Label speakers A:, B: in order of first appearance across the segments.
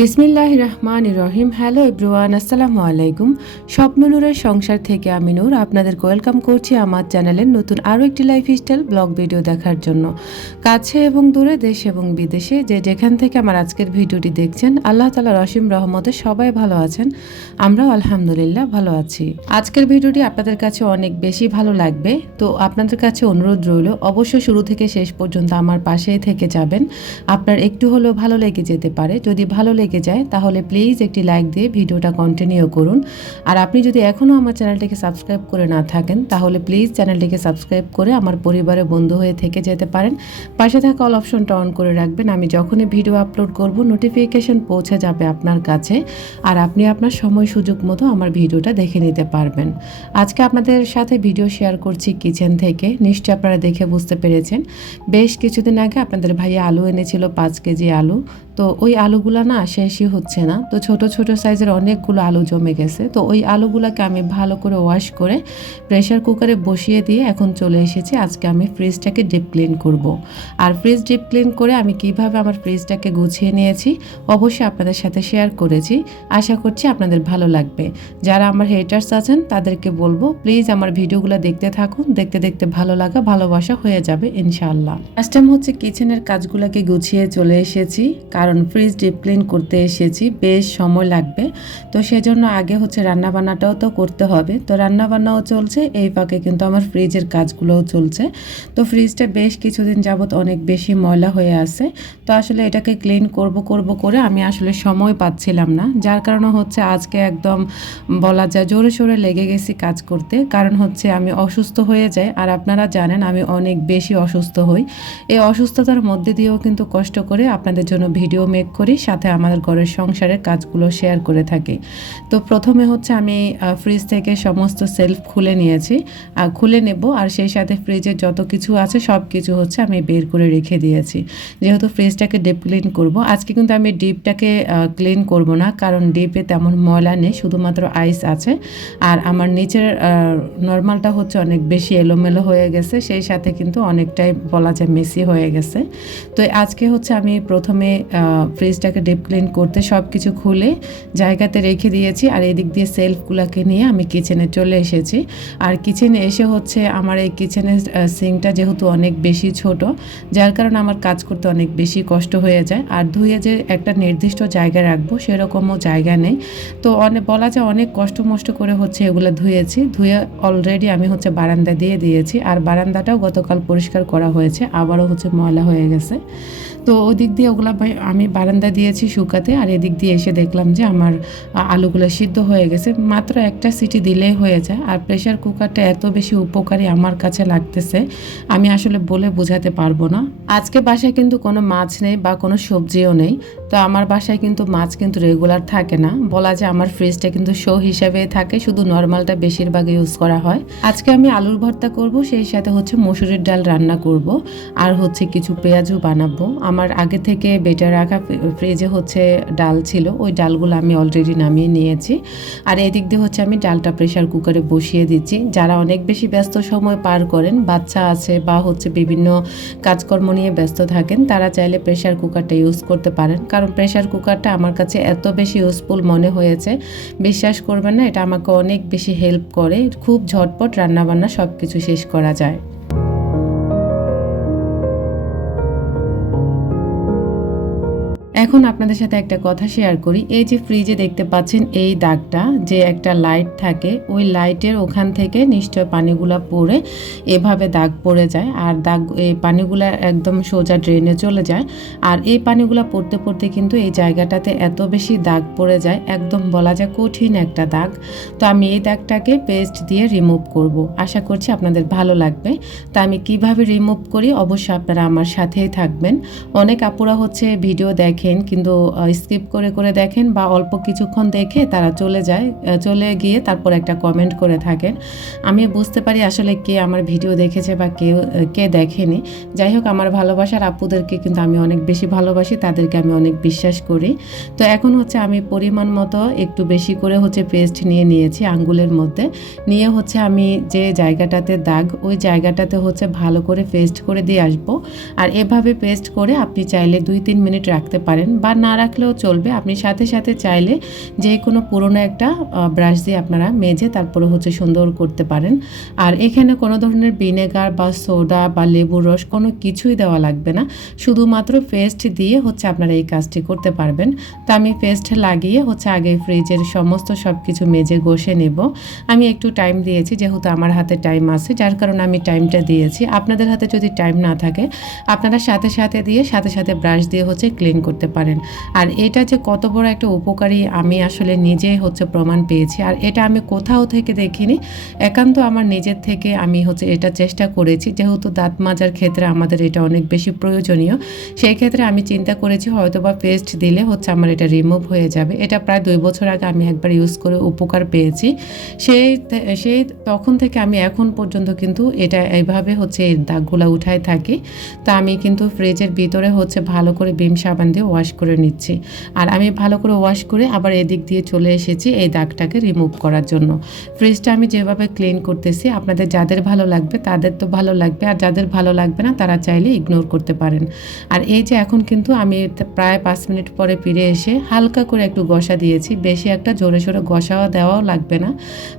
A: বিসমিল্লাহ রহমান রহিম hello everyone আসসালামু আলাইকুম। স্বপ্ন নূরের সংসার থেকে আমি নূর। আপনাদের ওয়েলকাম করছি আমার চ্যানেলের নতুন আরও একটি লাইফ লাইফস্টাইল ব্লগ ভিডিও দেখার জন্য। কাছে এবং দূরে দেশ এবং বিদেশে যে যেখান থেকে আমার আজকের ভিডিওটি দেখছেন, আল্লাহ তালা রসিম রহমতে সবাই ভালো আছেন। আমরাও আলহামদুলিল্লাহ ভালো আছি। আজকের ভিডিওটি আপনাদের কাছে অনেক বেশি ভালো লাগবে। তো আপনাদের কাছে অনুরোধ রইল, অবশ্যই শুরু থেকে শেষ পর্যন্ত আমার পাশেই থেকে যাবেন। আপনার একটু হলেও ভালো লেগে যেতে পারে। যদি ভালো লেগে যায়, তাহলে প্লিজ একটি লাইক দিয়ে ভিডিওটা কন্টিনিউ করুন। আর আপনি যদি এখনও আমার চ্যানেলটিকে সাবস্ক্রাইব করে না থাকেন, তাহলে প্লিজ চ্যানেলটিকে সাবস্ক্রাইব করে আমার পরিবারের বন্ধু হয়ে থেকে যেতে পারেন। পাশে থাকা অল অপশনটা অন করে রাখবেন। আমি যখনই ভিডিও আপলোড করব নোটিফিকেশন পৌঁছে যাবে আপনার কাছে। আর আপনি আপনার সময় সুযোগ মতো আমার ভিডিওটা দেখে নিতে পারবেন। আজকে আপনাদের সাথে ভিডিও শেয়ার করছি কিচেন থেকে। নিশ্চয়ই আপনারা দেখে বুঝতে পেরেছেন। বেশ কিছুদিন আগে আপনাদের ভাইয়া আলু এনেছিল, পাঁচ কেজি আলু। তো ওই আলুগুলো না শেষই হচ্ছে না। তো ছোট ছোট সাইজের অনেকগুলো আলু জমে গেছে। তো ওই আলুগুলাকে আমি ভালো করে ওয়াশ করে প্রেশার কুকারে বসিয়ে দিয়ে এখন চলে এসেছি। আজকে আমি ফ্রিজটাকে ডিপ ক্লিন করব। আর ফ্রিজ ডিপ ক্লিন করে আমি কীভাবে আমার ফ্রিজটাকে গুছিয়ে নিয়েছি, অবশ্যই আপনাদের সাথে শেয়ার করেছি। আশা করছি আপনাদের ভালো লাগবে। যারা আমার হেটার্স আছেন, তাদেরকে বলব প্লিজ আমার ভিডিওগুলো দেখতে থাকুন। দেখতে দেখতে ভালো লাগা, ভালোবাসা হয়ে যাবে, ইনশাআল্লাহ। ফার্স্ট টাইম হচ্ছে কিচেনের কাজগুলোকে গুছিয়ে চলে এসেছি। কারণ ফ্রিজ ডিপ ক্লিন করতে এসেছি, বেশ সময় লাগবে। তো সেজন্য আগে হচ্ছে রান্না বান্নাটাও তো করতে হবে। তো রান্না বান্নাও চলছে, এই ফাঁকে কিন্তু আমার ফ্রিজের কাজগুলোও চলছে। তো ফ্রিজটা বেশ কিছুদিন যাবৎ অনেক বেশি ময়লা হয়ে আছে। তো আসলে এটাকে ক্লিন করব করব করে আমি আসলে সময় পাচ্ছিলাম না। যার কারণে হচ্ছে আজকে একদম বলা যায় জোরে সোরে লেগে গেছি কাজ করতে। কারণ হচ্ছে আমি অসুস্থ হয়ে যাই। আর আপনারা জানেন আমি অনেক বেশি অসুস্থ হই। এই অসুস্থতার মধ্যে দিয়েও কিন্তু কষ্ট করে আপনাদের জন্য ভিডিও মেক করি, সাথে আমাদের ঘরের সংসারের কাজগুলো শেয়ার করে থাকি। তো প্রথমে হচ্ছে আমি ফ্রিজ থেকে সমস্ত সেলফ খুলে নিয়েছি। আর খুলে নেব, আর সেই সাথে ফ্রিজের যত কিছু আছে, সব কিছু হচ্ছে আমি বের করে রেখে দিয়েছি। যেহেতু ফ্রিজটাকে ডিপ ক্লিন করব, আজকে কিন্তু আমি ডিপটাকে ক্লিন করব না, কারণ ডিপে তেমন ময়লা নেই, শুধুমাত্র আইস আছে। আর আমার নিচের নর্মালটা হচ্ছে অনেক বেশি এলোমেলো হয়ে গেছে, সেই সাথে কিন্তু অনেকটাই বলা যায় মেসি হয়ে গেছে। তো আজকে হচ্ছে আমি প্রথমে ফ্রিজটাকে ডিপ ক্লিন করতে সব কিছু খুলে জায়গাতে রেখে দিয়েছি আর এদিক দিয়ে সেলফগুলোকে নিয়ে আমি কিচেনে চলে এসেছি। আর কিচেনে এসে হচ্ছে আমার এই কিচেনের সিঙ্কটা যেহেতু অনেক বেশি ছোট, যার কারণে আমার কাজ করতে অনেক বেশি কষ্ট হয়ে যায়। আর ধুয়ে যে একটা নির্দিষ্ট জায়গায় রাখব সেরকমও জায়গা নেই। তো অনেক বলা যায় অনেক কষ্ট মষ্ট করে হচ্ছে এগুলো ধুয়েছি। ধুয়ে অলরেডি আমি হচ্ছে বারান্দা দিয়ে দিয়েছি। আর বারান্দাটাও গতকাল পরিষ্কার করা হয়েছে, আবারও হচ্ছে ময়লা হয়ে গেছে। তো ওদিক দিয়ে ওগুলো আমি বারান্দা দিয়েছি শুকাতে আর এদিক দিয়ে এসে দেখলাম যে আমার আলুগুলো সিদ্ধ হয়ে গেছে। মাত্র একটা সিটি দিলেই হয়ে যায়। আর প্রেশার কুকারটা এত বেশি উপকারী আমার কাছে লাগতেছে, আমি আসলে বলে বোঝাতে পারব না। আজকে বাসায় কিন্তু কোনো মাছ নেই বা কোনো সবজিও নেই। তো আমার বাসায় কিন্তু মাছ কিন্তু রেগুলার থাকে না। বলা যায় আমার ফ্রিজটা কিন্তু শো হিসাবে থাকে, শুধু নর্মালটা বেশিরভাগ ইউজ করা হয়। আজকে আমি আলুর ভর্তা করব, সেই সাথে হচ্ছে মসুরির ডাল রান্না করব। আর হচ্ছে কিছু পেঁয়াজও বানাবো। আমার আগে থেকে বেটে রাখা ফ্রিজে হচ্ছে ডাল ছিল। ওই ডালগুলো আমি অলরেডি নামিয়ে নিয়েছি। আর এদিক দিয়ে হচ্ছে আমি ডালটা প্রেশার কুকারে বসিয়ে দিচ্ছি। যারা অনেক বেশি ব্যস্ত সময় পার করেন, বাচ্চা আছে বা হচ্ছে বিভিন্ন কাজকর্ম নিয়ে ব্যস্ত থাকেন, তারা চাইলে প্রেশার কুকারটা ইউজ করতে পারেন। কারণ প্রেশার কুকারটা আমার কাছে এত বেশি ইউজফুল মনে হয়েছে। বিশ্বাস করবেন না, এটা আমাকে অনেক বেশি হেল্প করে। খুব ঝটপট রান্নাবান্না সব কিছু শেষ করা যায়। এখন আপনাদের সাথে একটা কথা শেয়ার করি। এই যে ফ্রিজে দেখতে পাচ্ছেন এই দাগটা, যে একটা লাইট থাকে, ওই লাইটের ওখান থেকে নিশ্চয় পানিগুলা পড়ে এভাবে দাগ পড়ে যায় আর দাগ, এই পানিগুলা একদম সোজা ড্রেনে চলে যায়। আর এই পানিগুলা পড়তে পড়তে কিন্তু এই জায়গাটাতে এত বেশি দাগ পড়ে যায়, একদম বলা যায় কঠিন একটা দাগ। তো আমি এই দাগটাকে পেস্ট দিয়ে রিমুভ করব। আশা করছি আপনাদের ভালো লাগবে। তা আমি কীভাবে রিমুভ করি? অবশ্যই আপনারা আমার সাথেই থাকবেন। অনেক আপুরা হচ্ছে ভিডিও দেখেন কিন্তু স্কিপ করে করে দেখেন বা অল্প কিছুক্ষণ দেখে তারা চলে যায় চলে গিয়ে তারপর একটা কমেন্ট করে থাকেন। আমি বুঝতে পারি আসলে কে আমার ভিডিও দেখেছে বা কেউ কে দেখেনি। যাই হোক, আমার ভালোবাসার আপুদেরকে কিন্তু আমি অনেক বেশি ভালোবাসি, তাদেরকে আমি অনেক বিশ্বাস করি। তো এখন হচ্ছে আমি পরিমাণ মতো একটু বেশি করে হচ্ছে পেস্ট নিয়ে নিয়েছি আঙ্গুলের মধ্যে। নিয়ে হচ্ছে আমি যে জায়গাটাতে দাগ, ওই জায়গাটাতে হচ্ছে ভালো করে পেস্ট করে দিয়ে আসব। আর এভাবে পেস্ট করে আপনি চাইলে দুই তিন মিনিট রাখতে পারেন। পারেন বা না রাখলেও চলবে। আপনি সাথে সাথে চাইলে যে কোনো পুরনো একটা ব্রাশ দিয়ে আপনারা মেজে তারপরে হচ্ছে সুন্দর করতে পারেন। আর এখানে কোনো ধরনের ভিনেগার বা সোডা বা লেবুর রস কোনো কিছুই দেওয়া লাগবে না। শুধুমাত্র পেস্ট দিয়ে হচ্ছে আপনারা এই কাজটি করতে পারবেন। তা আমি পেস্ট লাগিয়ে হচ্ছে আগে ফ্রিজের সমস্ত সব কিছু মেজে ঘষে নেব। আমি একটু টাইম দিয়েছি, যেহেতু আমার হাতে টাইম আছে, যার কারণে আমি টাইমটা দিয়েছি। আপনাদের হাতে যদি টাইম না থাকে, আপনারা সাথে সাথে দিয়ে সাথে সাথে ব্রাশ দিয়ে হচ্ছে ক্লিন করতে পারেন। আর এটা যে কত বড় একটা উপকারী আমি আসলে নিজে হচ্ছে প্রমাণ পেয়েছি। আর এটা আমি কোথাও থেকে দেখিনি। একান্ত আমার নিজের থেকে আমি হচ্ছে এটা চেষ্টা করেছি। যেহেতু দাঁত মাজার ক্ষেত্রে আমাদের এটা অনেক বেশি প্রয়োজনীয়, সেই ক্ষেত্রে আমি চিন্তা করেছি হয়তো বা পেস্ট দিলে হচ্ছে আমার এটা রিমুভ হয়ে যাবে। এটা প্রায় দুই বছর আগে আমি একবার ইউজ করে উপকার পেয়েছি। সেই সেই তখন থেকে আমি এখন পর্যন্ত কিন্তু এটা এইভাবে হচ্ছে এই দাগগুলো উঠায় থাকি। তা আমি কিন্তু ফ্রিজের ভিতরে হচ্ছে ভালো করে বিম সাবান দিয়ে ওয়াশ করে নিচ্ছি। আর আমি ভালো করে ওয়াশ করে আবার এদিক দিয়ে চলে এসেছি এই দাগটাকে রিমুভ করার জন্য। ফ্রিজটা আমি যেভাবে ক্লিন করতেছি, আপনাদের যাদের ভালো লাগবে তাদের তো ভালো লাগবে, আর যাদের ভালো লাগবে না তারা চাইলে ইগনোর করতে পারেন। আর এই যে এখন কিন্তু আমি প্রায় পাঁচ মিনিট পরে ফিরে এসে হালকা করে একটু গসা দিয়েছি, বেশি একটা জোরে সোরে গসাও দেওয়াও লাগবে না।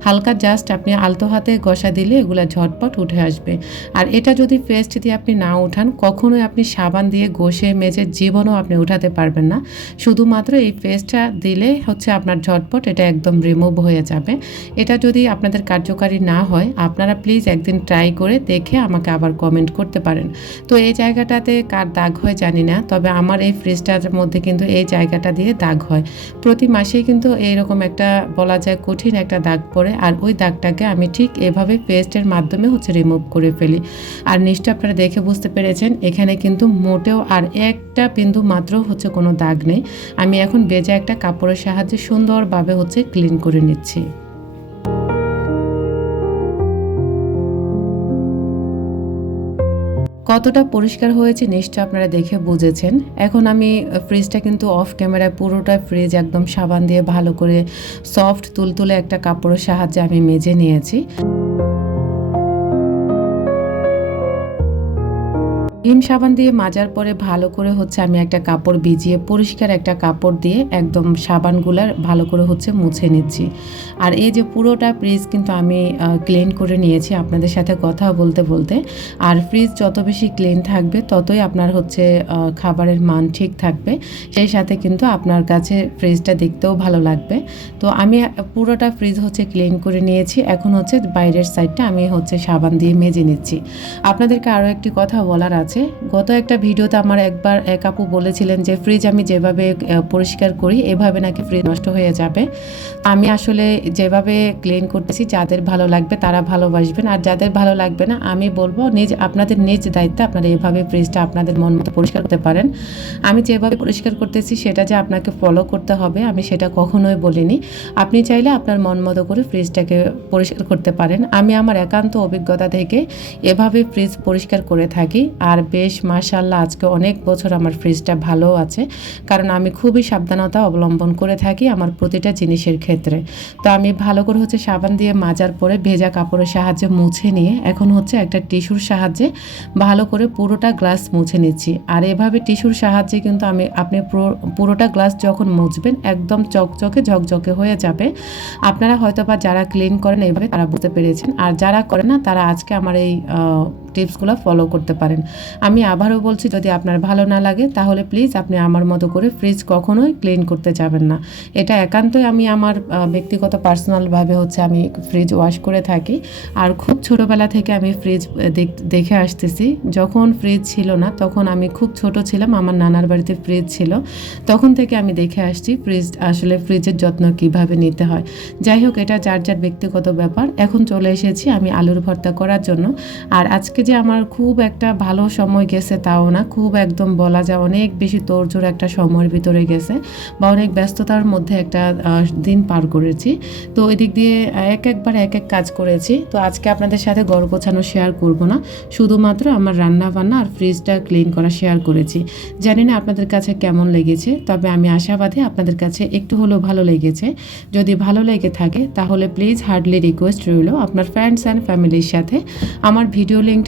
A: হালকা জাস্ট আপনি আলতো হাতে গসা দিলে এগুলো ঝটপট উঠে আসবে। আর এটা যদি পেস্ট দিয়ে আপনি না উঠান, কখনোই আপনি সাবান দিয়ে ঘষে, মেজে জীবনও আপনি উঠাতে পারবেন না। শুধুমাত্র এই পেস্টটা দিলে হচ্ছে আপনার ঝটপট এটা একদম রিমুভ হয়ে যাবে। এটা যদি আপনাদের কার্যকারী না হয়, আপনারা প্লিজ একদিন ট্রাই করে দেখে আমাকে আবার কমেন্ট করতে পারেন। তো এই জায়গাটাতে কার দাগ হয় জানি না, তবে আমার এই ফ্রিজটার মধ্যে কিন্তু এই জায়গাটা দিয়ে দাগ হয়। প্রতি মাসেই কিন্তু এইরকম একটা বলা যায় কঠিন একটা দাগ পড়ে, আর ওই দাগটাকে আমি ঠিক এভাবে পেস্টের মাধ্যমে হচ্ছে রিমুভ করে ফেলি। আর নিশ্চয় আপনারা দেখে বুঝতে পেরেছেন, এখানে কিন্তু মোটেও আর একটা বিন্দু মাত্র হচ্ছে কোনো দাগ নেই। আমি এখন বেজে একটা কাপড়ের সাহায্যে সুন্দরভাবে হচ্ছে ক্লিন করে নিচ্ছি। কতটা পরিষ্কার হয়েছে নিশ্চয় আপনারা দেখে বুঝেছেন। এখন আমি ফ্রিজটা কিন্তু অফ ক্যামেরায় পুরোটা ফ্রিজ একদম সাবান দিয়ে ভালো করে সফট তুলতুলে একটা কাপড়ের সাহায্যে আমি মেজে নিয়েছি। ভিম সাবান দিয়ে মাজার পরে ভালো করে হচ্ছে আমি একটা কাপড় ভিজিয়ে, পরিষ্কার একটা কাপড় দিয়ে একদম সাবানগুলার ভালো করে হচ্ছে মুছে নিচ্ছি। আর এই যে পুরোটা ফ্রিজ কিন্তু আমি ক্লিন করে নিয়েছি আপনাদের সাথে কথা বলতে বলতে। আর ফ্রিজ যত বেশি ক্লিন থাকবে, ততই আপনার হচ্ছে খাবারের মান ঠিক থাকবে। সেই সাথে কিন্তু আপনার কাছে ফ্রিজটা দেখতেও ভালো লাগবে। তো আমি পুরোটা ফ্রিজ হচ্ছে ক্লিন করে নিয়েছি। এখন হচ্ছে বাইরের সাইডটা আমি হচ্ছে সাবান দিয়ে মেজে নিচ্ছি। আপনাদেরকে আরও একটি কথা বলার আছে আছে। গত একটা ভিডিওতে আমার একবার এক আপু বলেছিলেন যে, ফ্রিজ আমি যেভাবে পরিষ্কার করি, এভাবে নাকি ফ্রিজ নষ্ট হয়ে যাবে। আমি আসলে যেভাবে ক্লিন করতেছি, যাদের ভালো লাগবে তারা ভালোবাসবেন আর যাদের ভালো লাগবে না, আমি বলব নিজ, আপনাদের নিজ দায়িত্বে আপনারা এভাবে ফ্রিজটা আপনাদের মন মতো পরিষ্কার করতে পারেন। আমি যেভাবে পরিষ্কার করতেছি, সেটা যে আপনাকে ফলো করতে হবে, আমি সেটা কখনোই বলিনি। আপনি চাইলে আপনার মন মতো করে ফ্রিজটাকে পরিষ্কার করতে পারেন। আমি আমার একান্ত অভিজ্ঞতা থেকে এভাবে ফ্রিজ পরিষ্কার করে থাকি। আর বেশ মাশাল্লাহ আজকে অনেক বছর আমার ফ্রিজটা ভালো আছে। কারণ আমি খুবই সাবধানতা অবলম্বন করে থাকি আমার প্রতিটা জিনিসের ক্ষেত্রে। তো আমি ভালো করে হচ্ছে সাবান দিয়ে মাজার পরে ভেজা কাপড়ের সাহায্যে মুছে নিয়ে এখন হচ্ছে একটা টিস্যুর সাহায্যে ভালো করে পুরোটা গ্লাস মুছে নিচ্ছি। আর এভাবে টিস্যুর সাহায্যে কিন্তু আমি, আপনি পুরোটা গ্লাস যখন মুছবেন একদম চকচকে, ঝকঝকে হয়ে যাবে। আপনারা হয়তো বা যারা ক্লিন করেন, এইভাবে তারা বুঝতে পেরেছেন। আর যারা করে না, তারা আজকে আমার এই টিপসগুলো ফলো করতে পারেন। আমি আবারও বলছি, যদি আপনার ভালো না লাগে, তাহলে প্লিজ আপনি আমার মতো করে ফ্রিজ কখনোই ক্লিন করতে যাবেন না। এটা একান্তই আমি আমার ব্যক্তিগত পার্সোনালভাবে হচ্ছে আমি ফ্রিজ ওয়াশ করে থাকি। আর খুব ছোটোবেলা থেকে আমি ফ্রিজ দেখে আসতেছি। যখন ফ্রিজ ছিল না, তখন আমি খুব ছোট ছিলাম, আমার নানার বাড়িতে ফ্রিজ ছিল। তখন থেকে আমি দেখে আসছি ফ্রিজ আসলে ফ্রিজের যত্ন কীভাবে নিতে হয়। যাই হোক, এটা যার যার ব্যক্তিগত ব্যাপার। এখন চলে এসেছি আমি আলুর ভর্তা করার জন্য। আর আজকে যে আমার খুব একটা ভালো সময় গেছে তাও না, খুব একদম বলা যায় অনেক বেশি তোড়জোড় একটা সময়ের ভিতরে গেছে বা অনেক ব্যস্ততার মধ্যে একটা দিন পার করেছি। তো এদিক দিয়ে এক একবার এক এক কাজ করেছি। তো আজকে আপনাদের সাথে গড় গোছানো শেয়ার করব না। শুধুমাত্র আমার রান্না বান্না আর ফ্রিজটা ক্লিন করা শেয়ার করেছি। জানি না আপনাদের কাছে কেমন লেগেছে, তবে আমি আশাবাদী আপনাদের কাছে একটু হলেও ভালো লেগেছে। যদি ভালো লেগে থাকে, তাহলে প্লিজ হার্ডলি রিকোয়েস্ট রইল আপনার ফ্রেন্ডস অ্যান্ড ফ্যামিলির সাথে। আমার ভিডিও লিঙ্কটা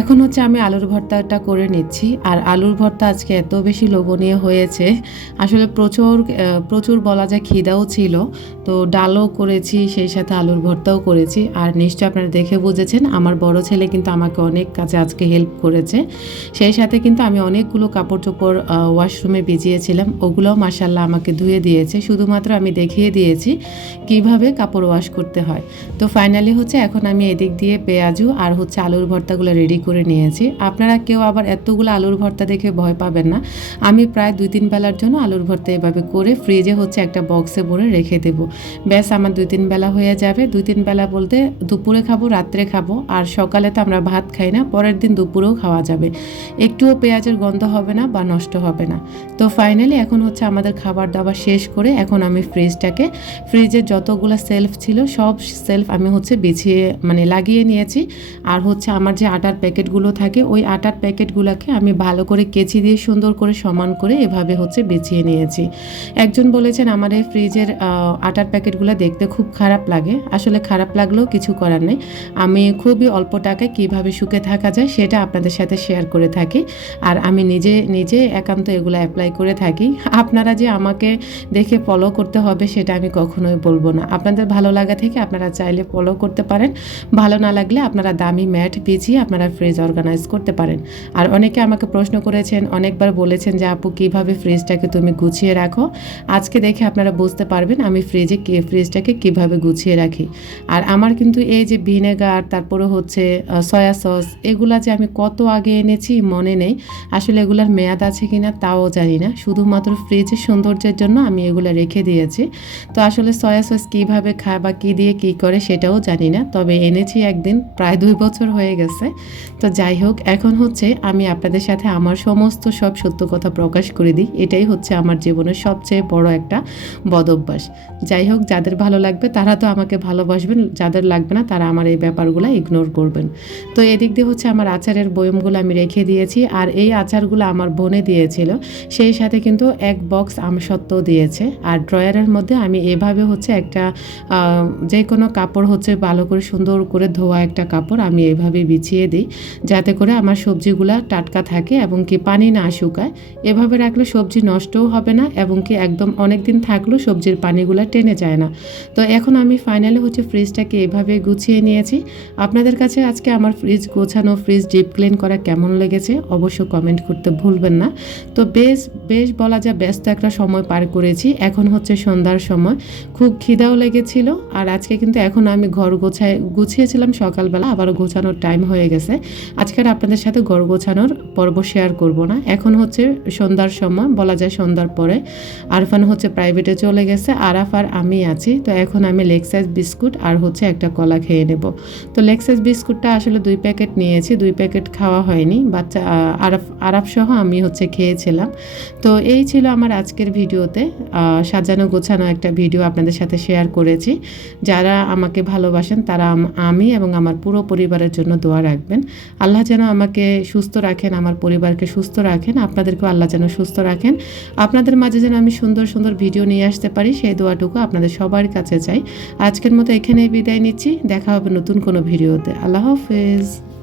A: এখন হচ্ছে আমি আলুর ভর্তাটা করে নিচ্ছি। আর আলুর ভর্তা আজকে এত বেশি লোভনীয় হয়েছে। আসলে প্রচুর প্রচুর বলা যায় খিদাও ছিল। তো ডালও করেছি, সেই সাথে আলুর ভর্তাও করেছি। আর নিশ্চয় আপনারা দেখে বুঝেছেন, আমার বড় ছেলে কিন্তু আমাকে অনেক কাজে আজকে হেল্প করেছে। সেই সাথে কিন্তু আমি অনেকগুলো কাপড় চোপড় ওয়াশরুমে ভিজিয়েছিলাম। ওগুলোও মাসাল্লাহ আমাকে ধুয়ে দিয়েছে। শুধুমাত্র আমি দেখিয়ে দিয়েছি কীভাবে কাপড় ওয়াশ করতে হয়। তো ফাইনালি হচ্ছে এখন আমি এদিক দিয়ে পেঁয়াজু আর হচ্ছে আলুর ভর্তাগুলো রেডি করে নিয়েছি। আপনারা কেউ আবার এতগুলো আলুর ভর্তা দেখে ভয় পাবেন না। আমি প্রায় দুই তিন বেলার জন্য আলুর ভর্তা এভাবে করে ফ্রিজে হচ্ছে একটা বক্সে ভরে রেখে দেব। ব্যাস, আমার দুই তিন বেলা হয়ে যাবে। দুই তিন বেলা বলতে দুপুরে খাব, রাত্রে খাব। আর সকালে তো আমরা ভাত খাই না, পরের দিন দুপুরেও খাওয়া যাবে। একটুও পেঁয়াজের গন্ধ হবে না বা নষ্ট হবে না। তো ফাইনালি এখন হচ্ছে আমাদের খাবার দাবার শেষ করে এখন আমি ফ্রিজটাকে ফ্রিজের যতগুলো সেলফ ছিল সব সেলফ আমি হচ্ছে বিছিয়ে মানে লাগিয়ে নিয়েছি। আর হচ্ছে আমার যে আটার প্যাকেটগুলো থাকে, ওই আটার প্যাকেটগুলোকে আমি ভালো করে কেচি দিয়ে সুন্দর করে সমান করে এভাবে হচ্ছে বিছিয়ে নিয়েছি। একজন বলেছেন, আমার এই ফ্রিজের আটার প্যাকেটগুলো দেখতে খুব খারাপ লাগে। আসলে খারাপ লাগলেও কিছু করার নেই। আমি খুবই অল্প টাকায় কীভাবে সুখে থাকা যায় সেটা আপনাদের সাথে শেয়ার করে থাকি। আর আমি নিজে নিজে একান্ত এগুলো অ্যাপ্লাই করে থাকি। আপনারা যে আমাকে দেখে ফলো করতে হবে সেটা আমি কখনোই বলব না। আপনাদের ভালো লাগা থেকে আপনারা চাইলে ফলো করতে পারেন। ভালো না লাগলে আপনারা দামি ম্যাট বিছিয়ে আপনারা ফ্রিজ অর্গানাইজ করতে পারেন। আর অনেকে আমাকে প্রশ্ন করেছেন, অনেকবার বলেছেন যে, আপু, কীভাবে ফ্রিজটাকে তুমি গুছিয়ে রাখো? আজকে দেখে আপনারা বুঝতে পারবেন আমি ফ্রিজে কে ফ্রিজটাকে কীভাবে গুছিয়ে রাখি। আর আমার কিন্তু এই যে ভিনেগার, তারপরে হচ্ছে সয়া সস এগুলা যে আমি কত আগে এনেছি মনে নেই। আসলে এগুলার মেয়াদ আছে কিনা তাও জানি না। শুধুমাত্র ফ্রিজের সৌন্দর্যের জন্য আমি এগুলো রেখে দিয়েছি। তো আসলে সয়া সস কীভাবে খায় বা কী দিয়ে কী করে সেটাও জানি না। তবে এনেছি একদিন, প্রায় দুই বছর হয়ে গেছে। তো যাই হোক, এখন হচ্ছে আমি আপনাদের সাথে আমার সমস্ত সব সত্য কথা প্রকাশ করে দিই। এটাই হচ্ছে আমার জীবনের সবচেয়ে বড় একটা বদ অভ্যাস যাই হোক, যাদের ভালো লাগবে তারা তো আমাকে ভালোবাসবেন, যাদের লাগবে না তারা আমার এই ব্যাপারগুলো ইগনোর করবেন। তো এদিক দিয়ে হচ্ছে আমার আচারের বয়মগুলো আমি রেখে দিয়েছি আর এই আচারগুলো আমার বোনে দিয়েছিল। সেই সাথে কিন্তু এক বক্স আমসত্ত্ব দিয়েছে। আর ড্রয়ারের মধ্যে আমি এভাবে হচ্ছে একটা যে কোনো কাপড় হচ্ছে ভালো করে সুন্দর করে ধোয়া একটা কাপড় আমি এভাবে বিছিয়ে দিই। যাতে করে আমার সবজিগুলা টাটকা থাকে এবং কি পানি না শুকায়। এভাবে রাখলে সবজি নষ্টও হবে না এবং কি একদম অনেক দিন থাকলেও সবজির পানিগুলা টেনে যায় না। তো এখন আমি ফাইনালি হচ্ছে ফ্রিজটাকে এভাবে গুছিয়ে নিয়েছি। আপনাদের কাছে আজকে আমার ফ্রিজ গোছানো ফ্রিজ ডিপ ক্লিন করা কেমন লেগেছে অবশ্য কমেন্ট করতে ভুলবেন না। তো বেশ বেশ বলা যায় ব্যস্ত একটা সময় পার করেছি। এখন হচ্ছে সন্ধ্যার সময়। খুব খিদাও লেগেছিল। আর আজকে কিন্তু এখন আমি ঘর গোছায়, গুছিয়েছিলাম সকালবেলা, আবারও গোছানোর টাইম হয়ে গেছে। আজকে আর আপনাদের সাথে ঘর গোছানোর পর্ব শেয়ার করব না। এখন হচ্ছে সন্ধ্যার সময়, বলা যায় সন্ধ্যার পরে। আরফান হচ্ছে প্রাইভেটে চলে গেছে, আরাফ আর আমি আছি। তো এখন আমি সাইজ বিস্কুট আর হচ্ছে একটা কলা খেয়ে নেব। তো সাইজ বিস্কুটটা আসলে দুই প্যাকেট নিয়েছি, দুই প্যাকেট খাওয়া হয়নি। বাচ্চা আরাফ আরাফ সহ আমি হচ্ছে খেয়েছিলাম। তো এই ছিল আমার আজকের ভিডিওতে। সাজানো গোছানো একটা ভিডিও আপনাদের সাথে শেয়ার করেছি। যারা আমাকে ভালোবাসেন, তারা আমি এবং আমার পুরো পরিবারের জন্য দোয়া রাখবেন। আল্লাহ যেন আমাকে সুস্থ রাখেন, আমার পরিবারকে সুস্থ রাখেন, আপনাদেরকেও আল্লাহ যেন সুস্থ রাখেন। আপনাদের মাঝে যেন আমি সুন্দর সুন্দর ভিডিও নিয়ে আসতে পারি, সেই দোয়াটুকু আপনাদের সবার কাছে চাই। আজকের মতো এখানেই বিদায় নিচ্ছি, দেখা হবে নতুন কোনো ভিডিওতে। আল্লাহ হাফেজ।